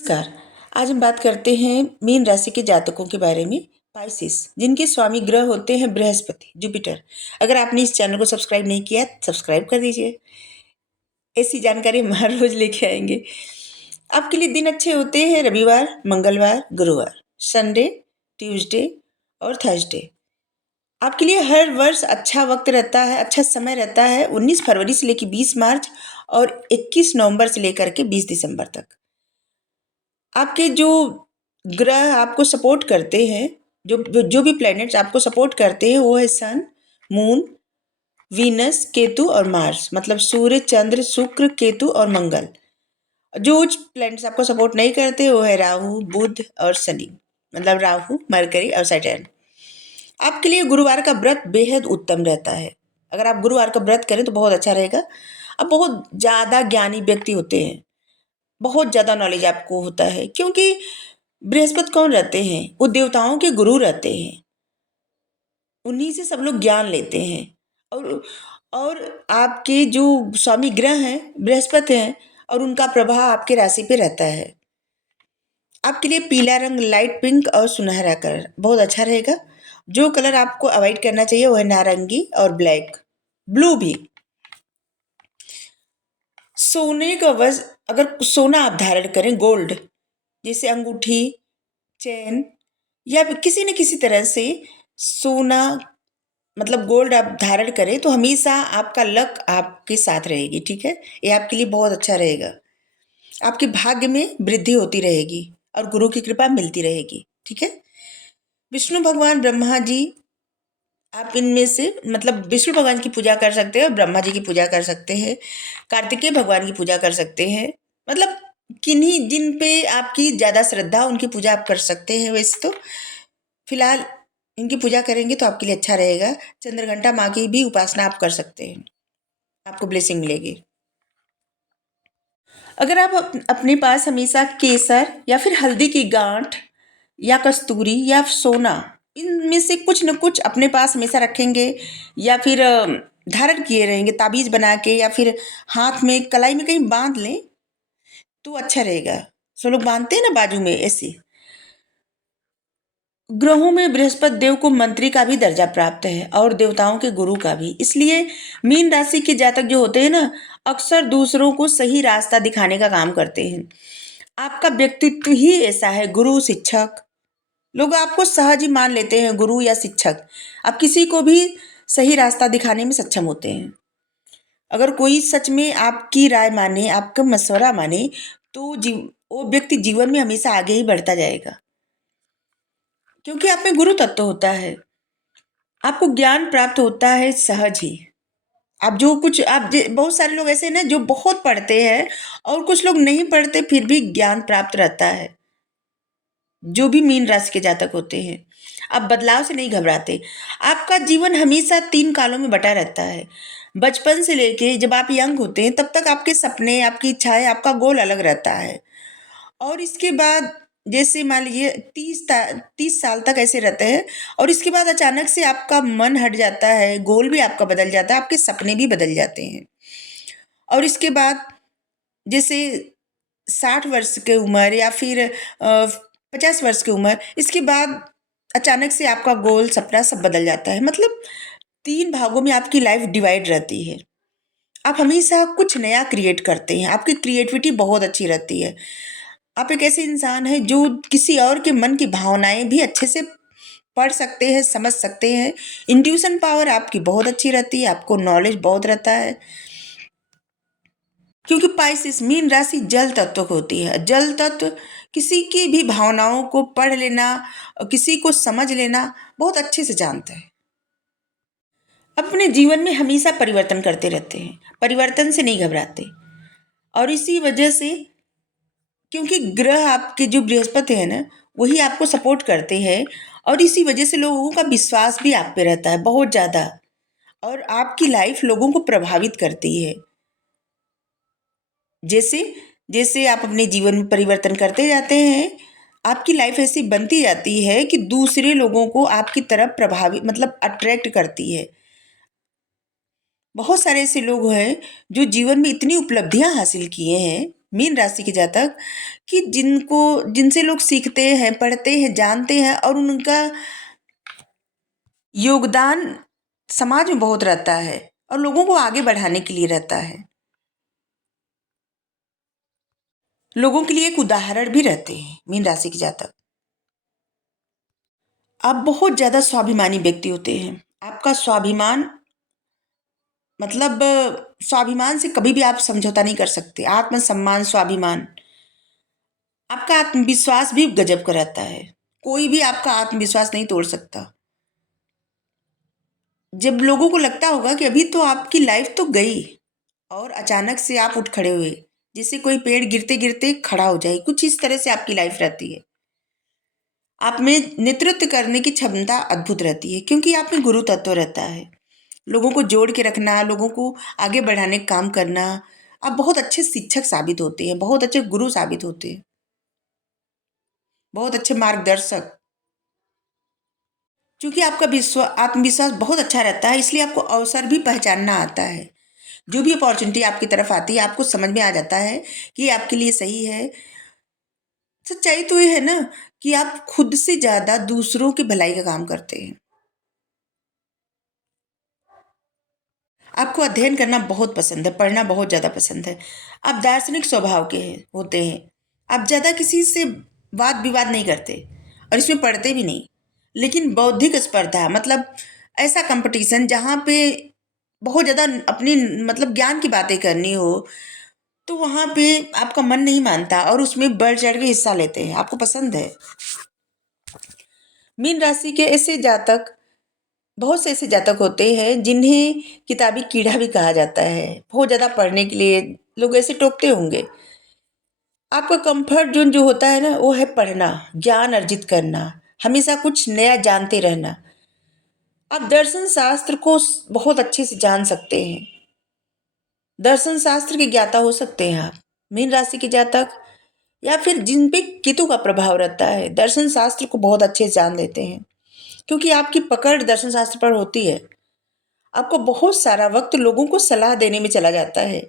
नमस्कार। आज हम बात करते हैं मीन राशि के जातकों के बारे में। पाइसेस जिनके स्वामी ग्रह होते हैं बृहस्पति, जुपिटर। अगर आपने इस चैनल को सब्सक्राइब नहीं किया सब्सक्राइब कर दीजिए। ऐसी जानकारी हम हर रोज लेके आएंगे। आपके लिए दिन अच्छे होते हैं रविवार, मंगलवार, गुरुवार, संडे, ट्यूसडे और थर्सडे। आपके लिए हर वर्ष अच्छा वक्त रहता है, अच्छा समय रहता है 19 फरवरी से लेकर 20 मार्च और 21 नवंबर से लेकर के 20 दिसंबर तक। आपके जो ग्रह आपको सपोर्ट करते हैं, जो जो भी प्लैनेट्स आपको सपोर्ट करते हैं वो है सन, मून, वीनस, केतु और मार्स। मतलब सूर्य, चंद्र, शुक्र, केतु और मंगल। जो प्लैनेट्स आपको सपोर्ट नहीं करते वो है राहु, बुध और शनि। मतलब राहु, मरकरी और सैटर्न। आपके लिए गुरुवार का व्रत बेहद उत्तम रहता है। अगर आप गुरुवार का व्रत करें तो बहुत अच्छा रहेगा। आप बहुत ज़्यादा ज्ञानी व्यक्ति होते हैं, बहुत ज़्यादा नॉलेज आपको होता है, क्योंकि बृहस्पति कौन रहते हैं? वो देवताओं के गुरु रहते हैं। उन्हीं से सब लोग ज्ञान लेते हैं। और आपके जो स्वामी ग्रह हैं बृहस्पति हैं, और उनका प्रभाव आपके राशि पे रहता है। आपके लिए पीला रंग, लाइट पिंक और सुनहरा कलर बहुत अच्छा रहेगा। जो कलर आपको अवॉइड करना चाहिए वो है नारंगी और ब्लैक, ब्लू भी। सोने का वज अगर सोना आप धारण करें, गोल्ड, जैसे अंगूठी, चैन, या फिर किसी न किसी तरह से सोना, मतलब गोल्ड आप धारण करें तो हमेशा आपका लक आपके साथ रहेगी। ठीक है, ये आपके लिए बहुत अच्छा रहेगा। आपके भाग्य में वृद्धि होती रहेगी और गुरु की कृपा मिलती रहेगी। ठीक है। विष्णु भगवान, ब्रह्मा जी, आप इनमें से मतलब विष्णु भगवान की पूजा कर सकते हैं और ब्रह्मा जी की पूजा कर सकते हैं। कार्तिकेय भगवान की पूजा कर सकते हैं। मतलब किन्हीं जिन पे आपकी ज़्यादा श्रद्धा उनकी पूजा आप कर सकते हैं। वैसे तो फिलहाल इनकी पूजा करेंगे तो आपके लिए अच्छा रहेगा। चंद्रघंटा माँ की भी उपासना आप कर सकते हैं, आपको ब्लेसिंग मिलेगी। अगर आप अपने पास हमेशा केसर या फिर हल्दी की गांठ या कस्तूरी या सोना, इनमें से कुछ न कुछ अपने पास हमेशा रखेंगे, या फिर धारण किए रहेंगे ताबीज बना के, या फिर हाथ में कलाई में कहीं बांध लें तो अच्छा रहेगा। सब लोग बांधते हैं ना बाजू में, ऐसे। ग्रहों में बृहस्पति देव को मंत्री का भी दर्जा प्राप्त है और देवताओं के गुरु का भी। इसलिए मीन राशि के जातक जो होते हैं ना, अक्सर दूसरों को सही रास्ता दिखाने का काम करते हैं। आपका व्यक्तित्व ही ऐसा है। गुरु, शिक्षक, लोग आपको सहज ही मान लेते हैं, गुरु या शिक्षक। आप किसी को भी सही रास्ता दिखाने में सक्षम होते हैं। अगर कोई सच में आपकी राय माने, आपका मशवरा माने, तो वो व्यक्ति जीवन में हमेशा आगे ही बढ़ता जाएगा, क्योंकि आप में गुरु तत्व होता है। आपको ज्ञान प्राप्त होता है सहज ही। आप जो कुछ बहुत सारे लोग ऐसे हैं ना जो बहुत पढ़ते हैं, और कुछ लोग नहीं पढ़ते फिर भी ज्ञान प्राप्त रहता है। जो भी मीन राशि के जातक होते हैं, आप बदलाव से नहीं घबराते। आपका जीवन हमेशा 3 कालों में बटा रहता है। बचपन से लेके जब आप यंग होते हैं तब तक आपके सपने, आपकी इच्छाएं, आपका गोल अलग रहता है। और इसके बाद जैसे मान लीजिए 30 साल तक ऐसे रहते हैं, और इसके बाद अचानक से आपका मन हट जाता है, गोल भी आपका बदल जाता है, आपके सपने भी बदल जाते हैं। और इसके बाद जैसे 60 वर्ष की उम्र या फिर 50 वर्ष की उम्र, इसके बाद अचानक से आपका गोल, सपना सब बदल जाता है। मतलब 3 भागों में आपकी लाइफ डिवाइड रहती है। आप हमेशा कुछ नया क्रिएट करते हैं, आपकी क्रिएटिविटी बहुत अच्छी रहती है। आप एक ऐसे इंसान हैं जो किसी और के मन की भावनाएं भी अच्छे से पढ़ सकते हैं, समझ सकते हैं। इंट्यूशन पावर आपकी बहुत अच्छी रहती है, आपको नॉलेज बहुत रहता है। क्योंकि पाइसेस मीन राशि जल तत्व को होती है। जल तत्व किसी की भी भावनाओं को पढ़ लेना, किसी को समझ लेना बहुत अच्छे से जानता है। अपने जीवन में हमेशा परिवर्तन करते रहते हैं, परिवर्तन से नहीं घबराते। और इसी वजह से, क्योंकि ग्रह आपके जो बृहस्पति है ना, वही आपको सपोर्ट करते हैं, और इसी वजह से लोगों का विश्वास भी आप पे रहता है बहुत ज़्यादा। और आपकी लाइफ लोगों को प्रभावित करती है। जैसे जैसे आप अपने जीवन में परिवर्तन करते जाते हैं, आपकी लाइफ ऐसी बनती जाती है कि दूसरे लोगों को आपकी तरफ प्रभावित, मतलब अट्रैक्ट करती है। बहुत सारे ऐसे लोग हैं जो जीवन में इतनी उपलब्धियां हासिल किए हैं, मीन राशि के जातक कि जिनसे लोग सीखते हैं, पढ़ते हैं, जानते हैं और उनका योगदान समाज में बहुत रहता है और लोगों को आगे बढ़ाने के लिए रहता है। लोगों के लिए एक उदाहरण भी रहते हैं मीन राशि के जातक। आप बहुत ज़्यादा स्वाभिमानी व्यक्ति होते हैं। आपका स्वाभिमान मतलब स्वाभिमान से कभी भी आप समझौता नहीं कर सकते। आत्मसम्मान, स्वाभिमान, आपका आत्मविश्वास भी गजब का रहता है। कोई भी आपका आत्मविश्वास नहीं तोड़ सकता। जब लोगों को लगता होगा कि अभी तो आपकी लाइफ तो गई और अचानक से आप उठ खड़े हुए, जैसे कोई पेड़ गिरते गिरते खड़ा हो जाए, कुछ इस तरह से आपकी लाइफ रहती है। आप में नेतृत्व करने की क्षमता अद्भुत रहती है क्योंकि आप में गुरु तत्व रहता है। लोगों को जोड़ के रखना, लोगों को आगे बढ़ाने का काम करना। आप बहुत अच्छे शिक्षक साबित होते हैं, बहुत अच्छे गुरु साबित होते हैं, बहुत अच्छे मार्गदर्शक। क्योंकि आपका आत्मविश्वास बहुत अच्छा रहता है, इसलिए आपको अवसर भी पहचानना आता है। जो भी अपॉर्चुनिटी आपकी तरफ आती है आपको समझ में आ जाता है कि ये आपके लिए सही है। सच्चाई तो ये है ना कि आप खुद से ज़्यादा दूसरों की भलाई का काम करते हैं। आपको अध्ययन करना बहुत पसंद है, पढ़ना बहुत ज़्यादा पसंद है। आप दार्शनिक स्वभाव के हैं होते हैं। आप ज़्यादा किसी से वाद विवाद नहीं करते और इसमें पढ़ते भी नहीं। लेकिन बौद्धिक स्पर्धा मतलब ऐसा कंपटीशन जहाँ पे बहुत ज़्यादा अपनी मतलब ज्ञान की बातें करनी हो, तो वहाँ पे आपका मन नहीं मानता और उसमें बढ़ चढ़ के हिस्सा लेते हैं, आपको पसंद है। मीन राशि के ऐसे जातक, बहुत से ऐसे जातक होते हैं जिन्हें किताबी कीड़ा भी कहा जाता है। बहुत ज़्यादा पढ़ने के लिए लोग ऐसे टोकते होंगे। आपका कंफर्ट जोन जो होता है ना, वो है पढ़ना, ज्ञान अर्जित करना, हमेशा कुछ नया जानते रहना। आप दर्शन शास्त्र को बहुत अच्छे से जान सकते हैं। दर्शन शास्त्र के ज्ञाता हो सकते हैं आप मीन राशि के जातक। या फिर जिन पे केतु का प्रभाव रहता है, दर्शन शास्त्र को बहुत अच्छे से जान लेते हैं क्योंकि आपकी पकड़ दर्शन शास्त्र पर होती है। आपको बहुत सारा वक्त लोगों को सलाह देने में चला जाता है।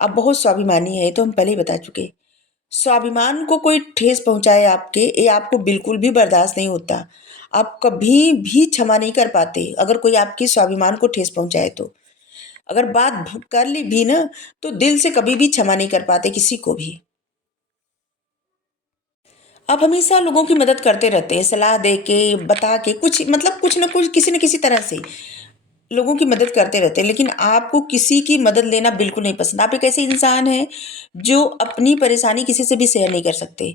आप बहुत स्वाभिमानी है, ये तो हम पहले ही बता चुके। स्वाभिमान को कोई ठेस पहुंचाए आपके, ये आपको बिल्कुल भी बर्दाश्त नहीं होता। आप कभी भी क्षमा नहीं कर पाते अगर कोई आपके स्वाभिमान को ठेस पहुंचाए तो। अगर बात कर ली भी ना, तो दिल से कभी भी क्षमा नहीं कर पाते किसी को भी। आप हमेशा लोगों की मदद करते रहते हैं, सलाह दे के, बता के, कुछ मतलब कुछ ना कुछ किसी न किसी तरह से लोगों की मदद करते रहते हैं। लेकिन आपको किसी की मदद लेना बिल्कुल नहीं पसंद। आप एक ऐसे इंसान हैं जो अपनी परेशानी किसी से भी शेयर नहीं कर सकते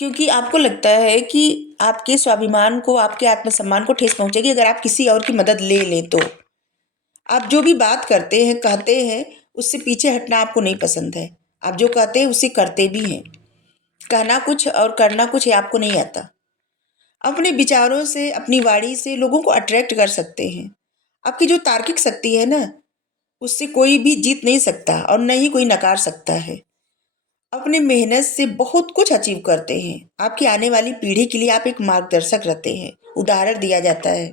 क्योंकि आपको लगता है कि आपके स्वाभिमान को, आपके आत्मसम्मान को ठेस पहुंचेगी अगर आप किसी और की मदद ले लें तो। आप जो भी बात करते हैं, कहते हैं, उससे पीछे हटना आपको नहीं पसंद है। आप जो कहते हैं उसे करते भी हैं। कहना कुछ और करना कुछ है, आपको नहीं आता। अपने विचारों से, अपनी वाणी से लोगों को अट्रैक्ट कर सकते हैं। आपकी जो तार्किक शक्ति है ना, उससे कोई भी जीत नहीं सकता और न ही कोई नकार सकता है। अपने मेहनत से बहुत कुछ अचीव करते हैं। आपकी आने वाली पीढ़ी के लिए आप एक मार्गदर्शक रहते हैं, उदाहरण दिया जाता है।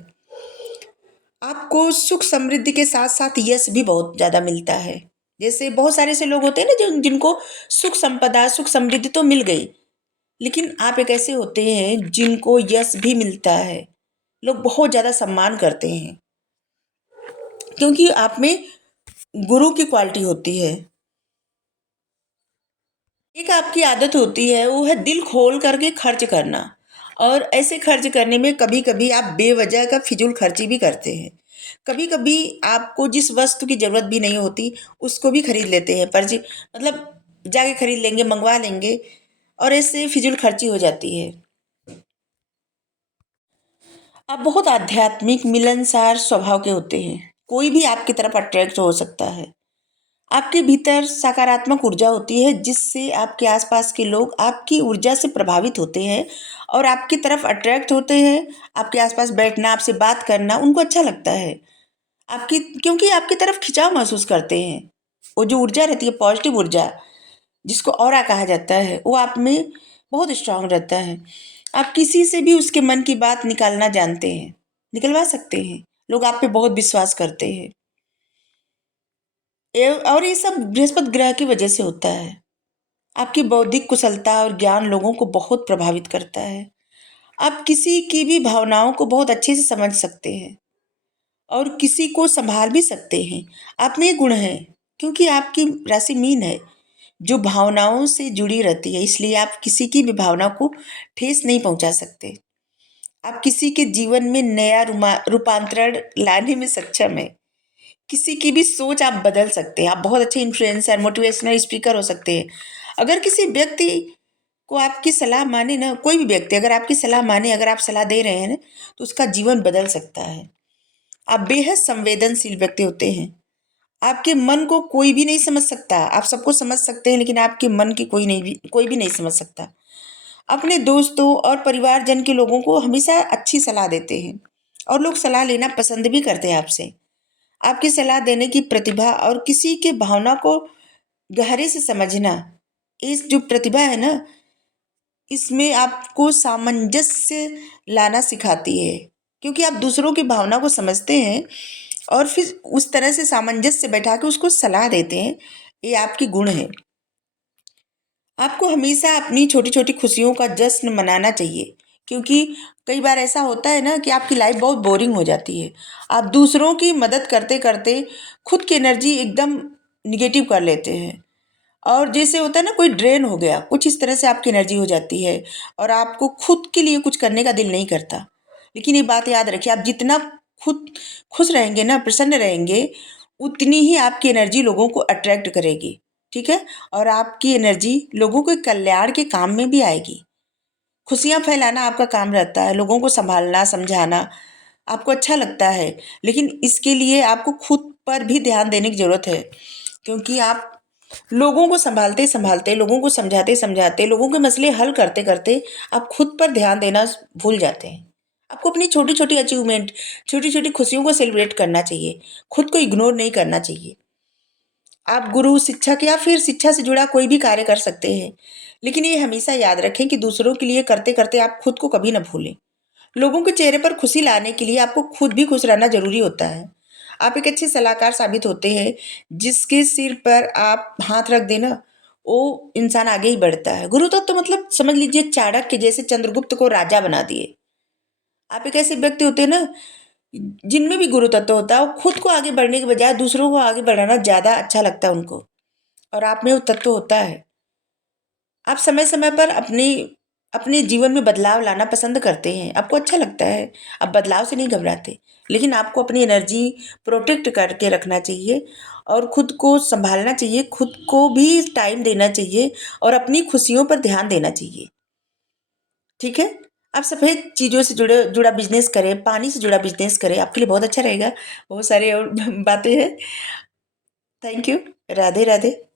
आपको सुख समृद्धि के साथ साथ यश भी बहुत ज़्यादा मिलता है। जैसे बहुत सारे ऐसे लोग होते हैं ना जिनको सुख संपदा, सुख समृद्धि तो मिल गई, लेकिन आप एक ऐसे होते हैं जिनको यश भी मिलता है। लोग बहुत ज़्यादा सम्मान करते हैं क्योंकि आप में गुरु की क्वालिटी होती है। एक आपकी आदत होती है, वो है दिल खोल करके खर्च करना। और ऐसे खर्च करने में कभी कभी आप बेवजह का फिजूल खर्ची भी करते हैं। कभी कभी आपको जिस वस्तु की ज़रूरत भी नहीं होती उसको भी खरीद लेते हैं, पर जी मतलब जाके खरीद लेंगे, मंगवा लेंगे और ऐसे फिजूल खर्ची हो जाती है। आप बहुत आध्यात्मिक, मिलनसार स्वभाव के होते हैं। कोई भी आपकी तरफ अट्रैक्ट हो सकता है। आपके भीतर सकारात्मक ऊर्जा होती है जिससे आपके आसपास के लोग आपकी ऊर्जा से प्रभावित होते हैं और आपकी तरफ अट्रैक्ट होते हैं। आपके आसपास बैठना, आपसे बात करना उनको अच्छा लगता है। आपकी क्योंकि आपकी तरफ खिंचाव महसूस करते हैं। वो जो ऊर्जा रहती है, पॉजिटिव ऊर्जा, जिसको ऑरा कहा जाता है, वो आप में बहुत स्ट्रांग रहता है। आप किसी से भी उसके मन की बात निकालना जानते हैं, निकलवा सकते हैं। लोग आप पे बहुत विश्वास करते हैं। और ये सब बृहस्पति ग्रह की वजह से होता है। आपकी बौद्धिक कुशलता और ज्ञान लोगों को बहुत प्रभावित करता है। आप किसी की भी भावनाओं को बहुत अच्छे से समझ सकते हैं और किसी को संभाल भी सकते हैं। आप में ये गुण है, क्योंकि आपकी राशि मीन है जो भावनाओं से जुड़ी रहती है, इसलिए आप किसी की भी भावना को ठेस नहीं पहुंचा सकते। आप किसी के जीवन में नया रूपांतरण लाने में सक्षम है। किसी की भी सोच आप बदल सकते हैं। आप बहुत अच्छे इन्फ्लुएंसर, मोटिवेशनल स्पीकर हो सकते हैं। अगर किसी व्यक्ति को आपकी सलाह माने ना, कोई भी व्यक्ति अगर आपकी सलाह माने, अगर आप सलाह दे रहे हैं ना, तो उसका जीवन बदल सकता है। आप बेहद संवेदनशील व्यक्ति होते हैं। आपके मन को कोई भी नहीं समझ सकता। आप सबको समझ सकते हैं, लेकिन आपके मन की कोई भी नहीं समझ सकता। अपने दोस्तों और परिवारजन के लोगों को हमेशा अच्छी सलाह देते हैं और लोग सलाह लेना पसंद भी करते हैं आपसे। आपकी सलाह देने की प्रतिभा और किसी के भावना को गहरे से समझना, इस जो प्रतिभा है ना, इसमें आपको सामंजस्य लाना सिखाती है, क्योंकि आप दूसरों की भावना को समझते हैं और फिर उस तरह से सामंजस्य बैठा के उसको सलाह देते हैं। ये आपकी गुण है। आपको हमेशा अपनी छोटी छोटी खुशियों का जश्न मनाना चाहिए, क्योंकि कई बार ऐसा होता है ना कि आपकी लाइफ बहुत बोरिंग हो जाती है। आप दूसरों की मदद करते करते खुद की एनर्जी एकदम निगेटिव कर लेते हैं, और जैसे होता है ना कोई ड्रेन हो गया, कुछ इस तरह से आपकी एनर्जी हो जाती है और आपको खुद के लिए कुछ करने का दिल नहीं करता। लेकिन ये बात याद रखिए, आप जितना खुद खुश रहेंगे ना, प्रसन्न रहेंगे, उतनी ही आपकी एनर्जी लोगों को अट्रैक्ट करेगी। ठीक है? और आपकी एनर्जी लोगों के कल्याण के काम में भी आएगी। खुशियाँ फैलाना आपका काम रहता है, लोगों को संभालना, समझाना आपको अच्छा लगता है, लेकिन इसके लिए आपको खुद पर भी ध्यान देने की ज़रूरत है, क्योंकि आप लोगों को संभालते-संभालते, लोगों को समझाते-समझाते, लोगों के मसले हल करते-करते आप खुद पर ध्यान देना भूल जाते हैं। आपको अपनी छोटी-छोटी अचीवमेंट, छोटी-छोटी खुशियों को सेलिब्रेट करना चाहिए, खुद को इग्नोर नहीं करना चाहिए। आप गुरु, शिक्षक या फिर शिक्षा से जुड़ा कोई भी कार्य कर सकते हैं, लेकिन ये हमेशा याद रखें कि दूसरों के लिए करते-करते आप खुद को कभी ना भूलें। लोगों के चेहरे पर खुशी लाने के लिए आपको खुद भी खुश रहना ज़रूरी होता है। आप एक अच्छे सलाहकार साबित होते हैं, जिसके सिर पर आप हाथ रख दें ना, वो इंसान आगे ही बढ़ता है। गुरु तत्व मतलब समझ लीजिए चाणक्य जैसे चंद्रगुप्त को राजा बना दिए। आप एक ऐसे व्यक्ति होते हैं ना, जिनमें भी गुरु तत्व होता है, वो खुद को आगे बढ़ने के बजाय दूसरों को आगे बढ़ाना ज़्यादा अच्छा लगता है उनको, और आप में वो तत्व होता है। आप समय-समय पर अपने अपने जीवन में बदलाव लाना पसंद करते हैं, आपको अच्छा लगता है, आप बदलाव से नहीं घबराते। लेकिन आपको अपनी एनर्जी प्रोटेक्ट करके रखना चाहिए और खुद को सँभालना चाहिए, खुद को भी टाइम देना चाहिए और अपनी खुशियों पर ध्यान देना चाहिए। ठीक है? आप सफ़ेद चीज़ों से जुड़ा बिज़नेस करें, पानी से जुड़ा बिज़नेस करें, आपके लिए बहुत अच्छा रहेगा। बहुत सारे और बातें हैं। Thank you. राधे, राधे।